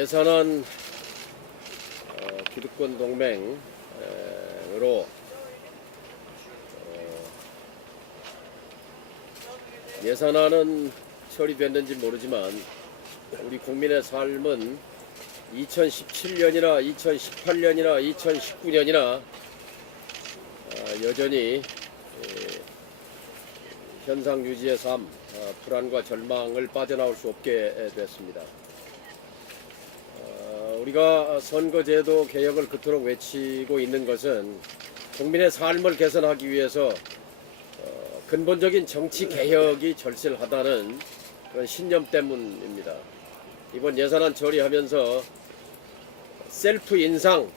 예산안 기득권 동맹으로 예산안은 처리됐는지 모르지만 우리 국민의 삶은 2017년이나 2018년이나 2019년이나 여전히 현상 유지의 삶, 불안과 절망을 빠져나올 수 없게 됐습니다. 우리가 선거제도 개혁을 그토록 외치고 있는 것은 국민의 삶을 개선하기 위해서 근본적인 정치 개혁이 절실하다는 그런 신념 때문입니다. 이번 예산안 처리하면서 셀프 인상,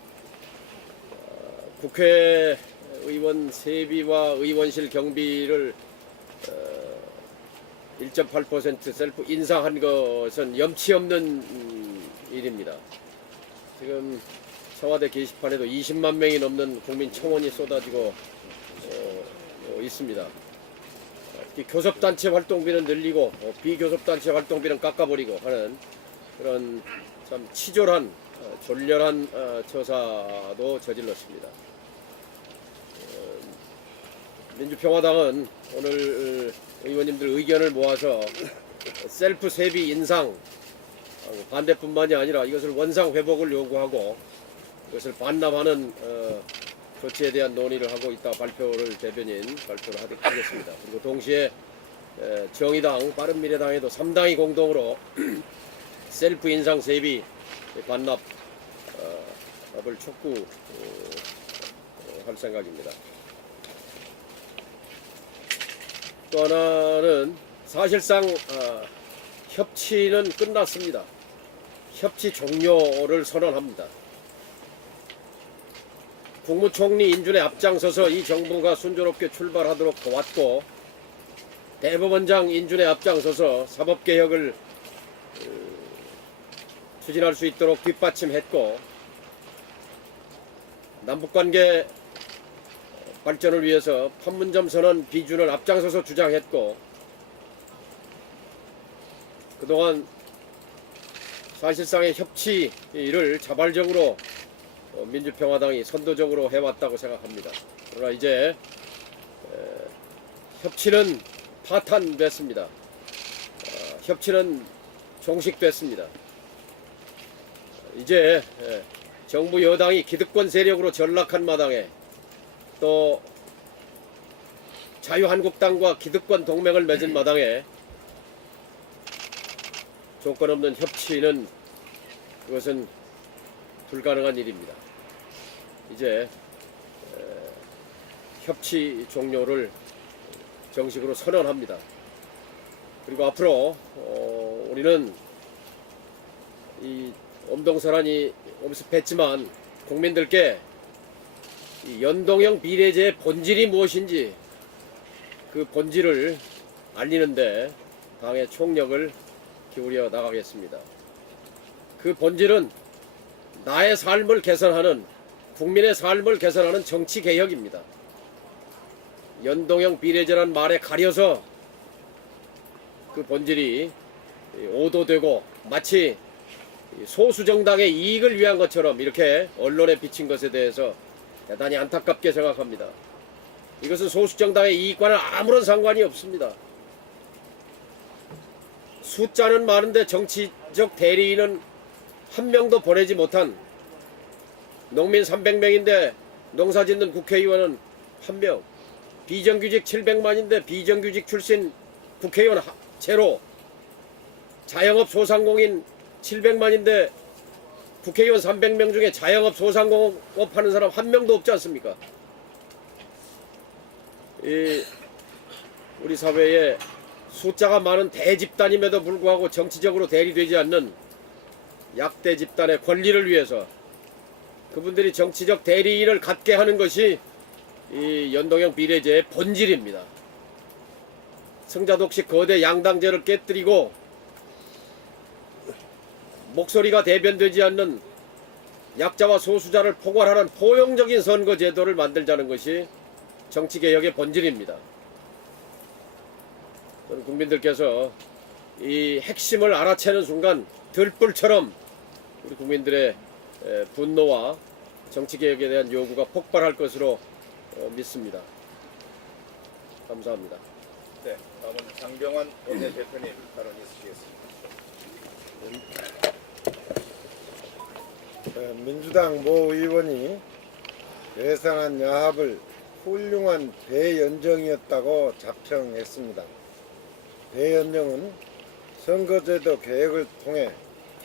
국회의원 세비와 의원실 경비를 1.8% 셀프 인상한 것은 염치 없는 일입니다. 지금 청와대 게시판에도 20만 명이 넘는 국민 청원이 쏟아지고 있습니다. 교섭단체 활동비는 늘리고 비교섭단체 활동비는 깎아버리고 하는 그런 참 치졸한 졸렬한 처사도 저질렀습니다. 민주평화당은 오늘 의원님들 의견을 모아서 셀프 세비 인상 반대뿐만이 아니라 이것을 원상 회복을 요구하고 이것을 반납하는 조치에 대한 논의를 하고 있다 대변인 발표를 하겠습니다. 그리고 동시에 정의당, 바른미래당에도 3당이 공동으로 셀프 인상 세비 반납을 촉구할 생각입니다. 또 하나는 사실상 협치는 끝났습니다. 협치 종료를 선언합니다. 국무총리 인준에 앞장서서 이 정부가 순조롭게 출발하도록 도왔고, 대법원장 인준에 앞장서서 사법개혁을 추진할 수 있도록 뒷받침했고, 남북관계 발전을 위해서 판문점 선언 비준을 앞장서서 주장했고, 그동안 사실상의 협치를 자발적으로 민주평화당이 선도적으로 해왔다고 생각합니다. 그러나 이제 협치는 파탄됐습니다. 협치는 종식됐습니다. 이제 정부 여당이 기득권 세력으로 전락한 마당에 또 자유한국당과 기득권 동맹을 맺은 마당에 조건 없는 협치는 그것은 불가능한 일입니다. 이제 협치 종료를 정식으로 선언합니다. 그리고 앞으로 우리는 이 엄동설한이 엄습했지만 국민들께 이 연동형 비례제의 본질이 무엇인지 그 본질을 알리는데 당의 총력을 기울여 나가겠습니다. 그 본질은 나의 삶을 개선하는, 국민의 삶을 개선하는 정치 개혁입니다. 연동형 비례제란 말에 가려서 그 본질이 오도되고 마치 소수 정당의 이익을 위한 것처럼 이렇게 언론에 비친 것에 대해서 대단히 안타깝게 생각합니다. 이것은 소수 정당의 이익과는 아무런 상관이 없습니다. 숫자는 많은데 정치적 대리인은 한 명도 보내지 못한, 농민 300명인데 농사짓는 국회의원은 1명, 비정규직 700만인데 비정규직 출신 국회의원 제로, 자영업 소상공인 700만인데 국회의원 300명 중에 자영업 소상공업 하는 사람 1명도 없지 않습니까? 우리 사회에 숫자가 많은 대집단임에도 불구하고 정치적으로 대리되지 않는 약대 집단의 권리를 위해서 그분들이 정치적 대리인을 갖게 하는 것이 이 연동형 비례제의 본질입니다. 승자독식 거대 양당제를 깨뜨리고 목소리가 대변되지 않는 약자와 소수자를 포괄하는 포용적인 선거제도를 만들자는 것이 정치개혁의 본질입니다. 저는 국민들께서 이 핵심을 알아채는 순간 들불처럼 우리 국민들의 분노와 정치개혁에 대한 요구가 폭발할 것으로 믿습니다. 감사합니다. 네, 다음은 장병환 원내대표님 발언 있으시겠습니다. 민주당 모 의원이 예산안 야합을 훌륭한 대연정이었다고 자평했습니다. 대연정은 선거제도 개혁을 통해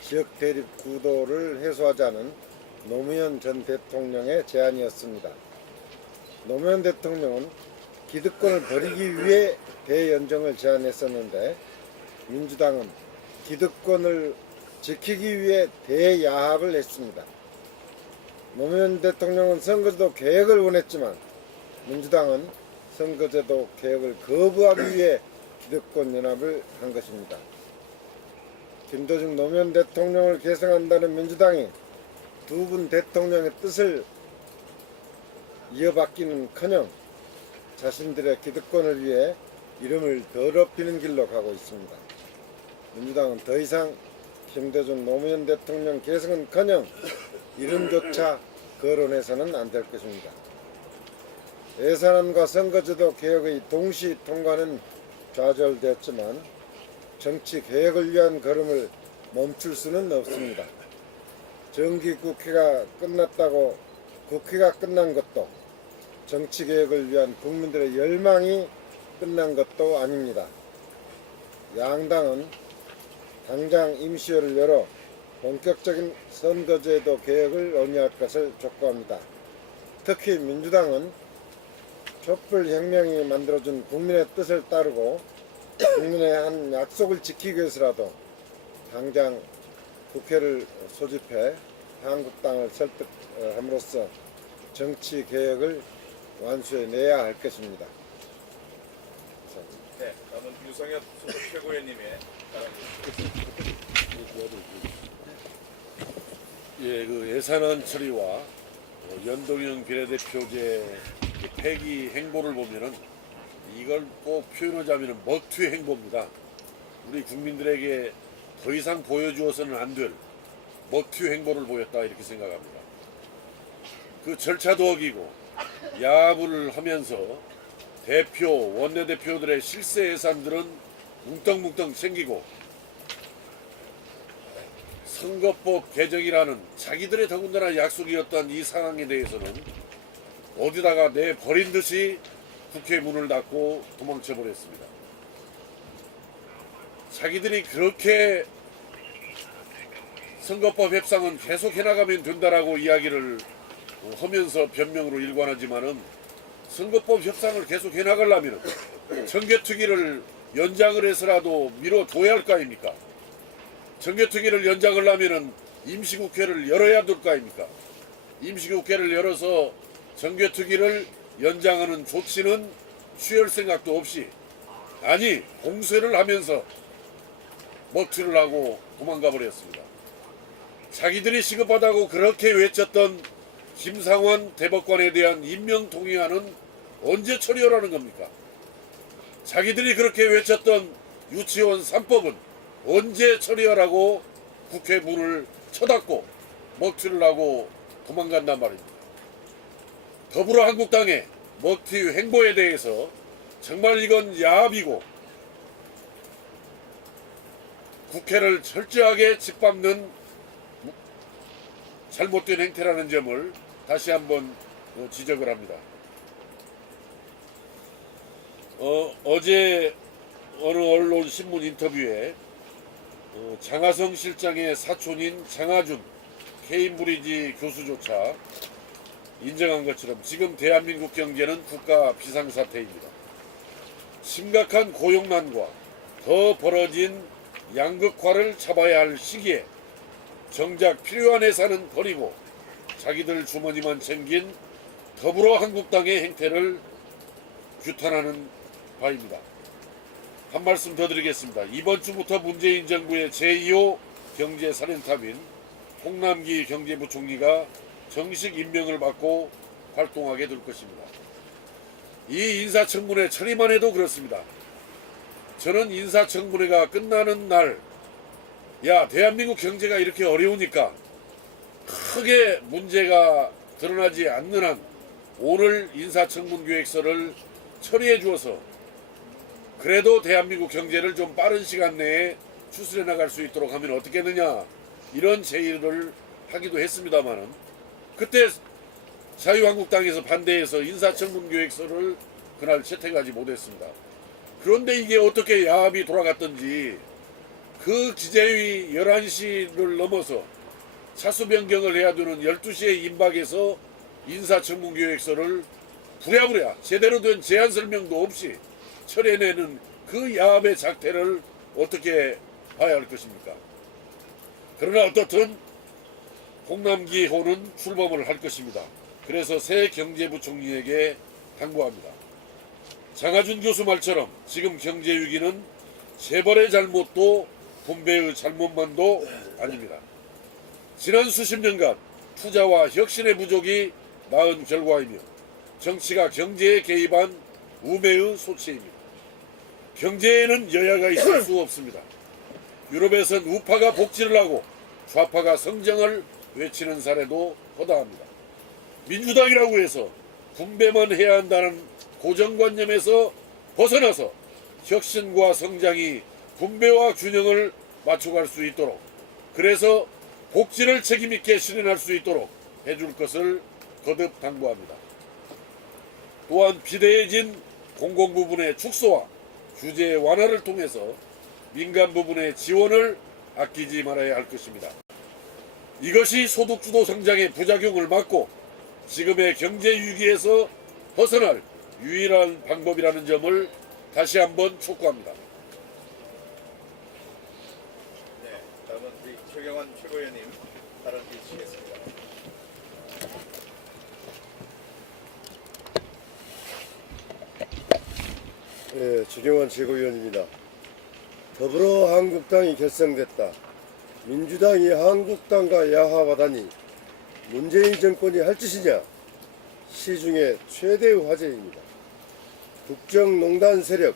지역 대립 구도를 해소하자는 노무현 전 대통령의 제안이었습니다. 노무현 대통령은 기득권을 버리기 위해 대연정을 제안했었는데 민주당은 기득권을 지키기 위해 대야합을 했습니다. 노무현 대통령은 선거제도 개혁을 원했지만 민주당은 선거제도 개혁을 거부하기 위해 기득권 연합을 한 것입니다. 김대중 노무현 대통령을 계승한다는 민주당이 두 분 대통령의 뜻을 이어받기는커녕 자신들의 기득권을 위해 이름을 더럽히는 길로 가고 있습니다. 민주당은 더 이상 김대중 노무현 대통령 계승은커녕 이름조차 거론해서는 안 될 것입니다. 예산안과 선거제도 개혁의 동시 통과는 좌절되었지만 정치 개혁을 위한 걸음을 멈출 수는 없습니다. 정기국회가 끝났다고 국회가 끝난 것도 정치 개혁을 위한 국민들의 열망이 끝난 것도 아닙니다. 양당은 당장 임시회를 열어 본격적인 선거제도 개혁을 논의할 것을 촉구합니다. 특히 민주당은 촛불혁명이 만들어준 국민의 뜻을 따르고 국민의 한 약속을 지키기 위해서라도 당장 국회를 소집해 한국당을 설득함으로써 정치 개혁을 완수해내야 할 것입니다. 네, 다음은 유성엽 소속 최고위원님의 발언 예, 그 예산안 처리와 연동형 비례대표제 폐기 행보를 보면은 이걸 꼭 표현하자면 먹튀 행보입니다. 우리 국민들에게 더 이상 보여주어서는 안 될 먹튀 행보를 보였다 이렇게 생각합니다. 그 절차도 어기고 야합을 하면서 대표, 원내대표들의 실세 예산들은 뭉텅뭉텅 생기고 선거법 개정이라는 자기들의 더군다나 약속이었던 이 상황에 대해서는 어디다가 내버린 듯이 국회 문을 닫고 도망쳐 버렸습니다. 자기들이 그렇게 선거법 협상은 계속 해나가면 된다라고 이야기를 하면서 변명으로 일관하지만은 선거법 협상을 계속 해나가려면 정개특위를 연장을 해서라도 미뤄둬야 할 거 아닙니까? 정개특위를 연장을 하면은 임시국회를 열어야 될 거 아닙니까? 임시국회를 열어서 정개특위를 연장하는 조치는 취할 생각도 없이 아니 공세를 하면서 먹튀를 하고 도망가 버렸습니다. 자기들이 시급하다고 그렇게 외쳤던 김상원 대법관에 대한 임명 동의안은 언제 처리하라는 겁니까? 자기들이 그렇게 외쳤던 유치원 3법은 언제 처리하라고 국회 문을 쳐닫고 먹튀를 하고 도망간단 말입니다. 더불어한국당의 먹튀 행보에 대해서 정말 이건 야합이고 국회를 철저하게 짓밟는 잘못된 행태라는 점을 다시 한번 지적을 합니다. 어제 어느 언론 신문 인터뷰에 장하성 실장의 사촌인 장하준 케임브리지 교수조차 인정한 것처럼 지금 대한민국 경제는 국가 비상사태입니다. 심각한 고용난과 더 벌어진 양극화를 잡아야 할 시기에 정작 필요한 예산은 버리고 자기들 주머니만 챙긴 더불어한국당의 행태를 규탄하는 바입니다. 한 말씀 더 드리겠습니다. 이번 주부터 문재인 정부의 제2호 경제사령탑인 홍남기 경제부총리가 정식 임명을 받고 활동하게 될 것입니다. 이 인사청문회 처리만 해도 그렇습니다. 저는 인사청문회가 끝나는 날, 야 대한민국 경제가 이렇게 어려우니까 크게 문제가 드러나지 않는 한 오늘 인사청문계획서를 처리해 주어서 그래도 대한민국 경제를 좀 빠른 시간 내에 추스려 나갈 수 있도록 하면 어떻겠느냐, 이런 제의를 하기도 했습니다만은 그때 자유한국당에서 반대해서 인사청문계획서를 그날 채택하지 못했습니다. 그런데 이게 어떻게 야합이 돌아갔던지 그 기재위 11시를 넘어서 차수 변경을 해야 되는 12시에 임박해서 인사청문계획서를 부랴부랴 제대로 된 제안 설명도 없이 처리해내는 그 야합의 작태를 어떻게 봐야 할 것입니까? 그러나 어떻든 홍남기호는 출범을 할 것입니다. 그래서 새 경제부총리에게 당부합니다. 장하준 교수 말처럼 지금 경제 위기는 재벌의 잘못도 분배의 잘못만도 아닙니다. 지난 수십 년간 투자와 혁신의 부족이 낳은 결과이며 정치가 경제에 개입한 우매의 소치입니다. 경제에는 여야가 있을 수 없습니다. 유럽에선 우파가 복지를 하고 좌파가 성장을 외치는 사례도 허다합니다. 민주당이라고 해서 분배만 해야 한다는 고정관념에서 벗어나서 혁신과 성장이 분배와 균형을 맞춰갈 수 있도록, 그래서 복지를 책임있게 실현할 수 있도록 해줄 것을 거듭 당부합니다. 또한 비대해진 공공부문의 축소와 규제 완화를 통해서 민간 부분의 지원을 아끼지 말아야 할 것입니다. 이것이 소득주도 성장의 부작용을 막고 지금의 경제 위기에서 벗어날 유일한 방법이라는 점을 다시 한번 촉구합니다. 네, 다음은 우리 최경환 최고위원님 발언 주시겠습니다. 예, 주경환 최고위원입니다. 더불어한국당이 결성됐다. 민주당이 한국당과 야합하다니 문재인 정권이 할 짓이냐? 시중의 최대의 화제입니다. 국정농단 세력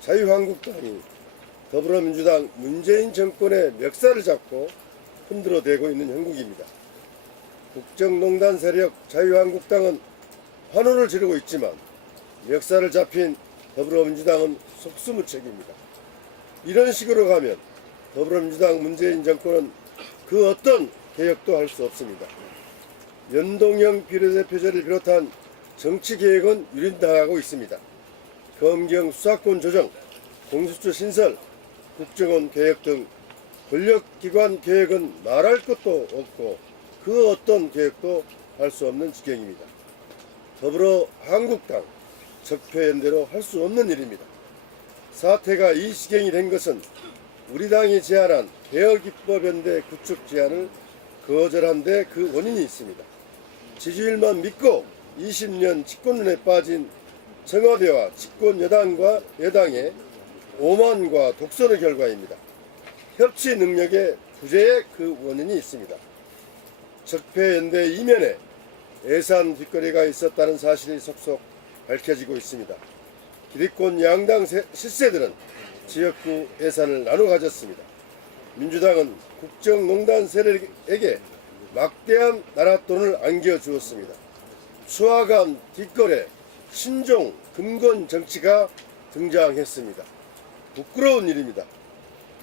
자유한국당이 더불어민주당 문재인 정권의 멱살을 잡고 흔들어대고 있는 형국입니다. 국정농단 세력 자유한국당은 환호를 지르고 있지만 멱살을 잡힌 더불어민주당은 속수무책입니다. 이런 식으로 가면 더불어민주당 문재인 정권은 그 어떤 개혁도 할 수 없습니다. 연동형 비례대표제를 비롯한 정치개혁은 유린당하고 있습니다. 검경 수사권 조정, 공수처 신설, 국정원 개혁 등 권력기관 개혁은 말할 것도 없고 그 어떤 개혁도 할 수 없는 지경입니다. 더불어한국당 적폐연대로 할 수 없는 일입니다. 사태가 이 지경이 된 것은 우리 당이 제안한 개혁입법연대 구축 제안을 거절한 데 그 원인이 있습니다. 지지율만 믿고 20년 집권론에 빠진 청와대와 집권 여당과 여당의 오만과 독선의 결과입니다. 협치 능력의 부재에 그 원인이 있습니다. 적폐연대 이면에 예산 뒷거래가 있었다는 사실이 속속 밝혀지고 있습니다. 기득권 양당 실세들은 지역구 예산을 나눠 가졌습니다. 민주당은 국정농단 세력에게 막대한 나라 돈을 안겨주었습니다. 수하간 뒷거래, 신종, 금권 정치가 등장했습니다. 부끄러운 일입니다.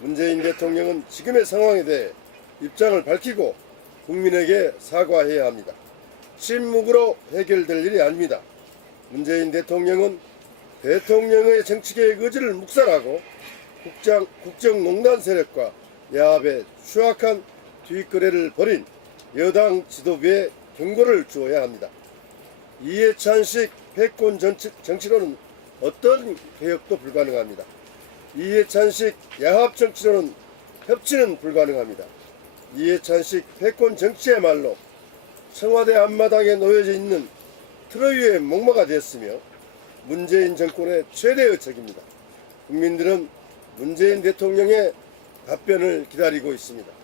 문재인 대통령은 지금의 상황에 대해 입장을 밝히고 국민에게 사과해야 합니다. 침묵으로 해결될 일이 아닙니다. 문재인 대통령은 대통령의 정치계획 의지를 묵살하고 국정농단 세력과 야합의 추악한 뒷거래를 벌인 여당 지도부에 경고를 주어야 합니다. 이해찬식 패권 정치로는 어떤 개혁도 불가능합니다. 이해찬식 야합 정치로는 협치는 불가능합니다. 이해찬식 패권 정치야말로 청와대 앞마당에 놓여져 있는 트로이의 목마가 되었으며 문재인 정권의 최대의 적입니다. 국민들은 문재인 대통령의 답변을 기다리고 있습니다.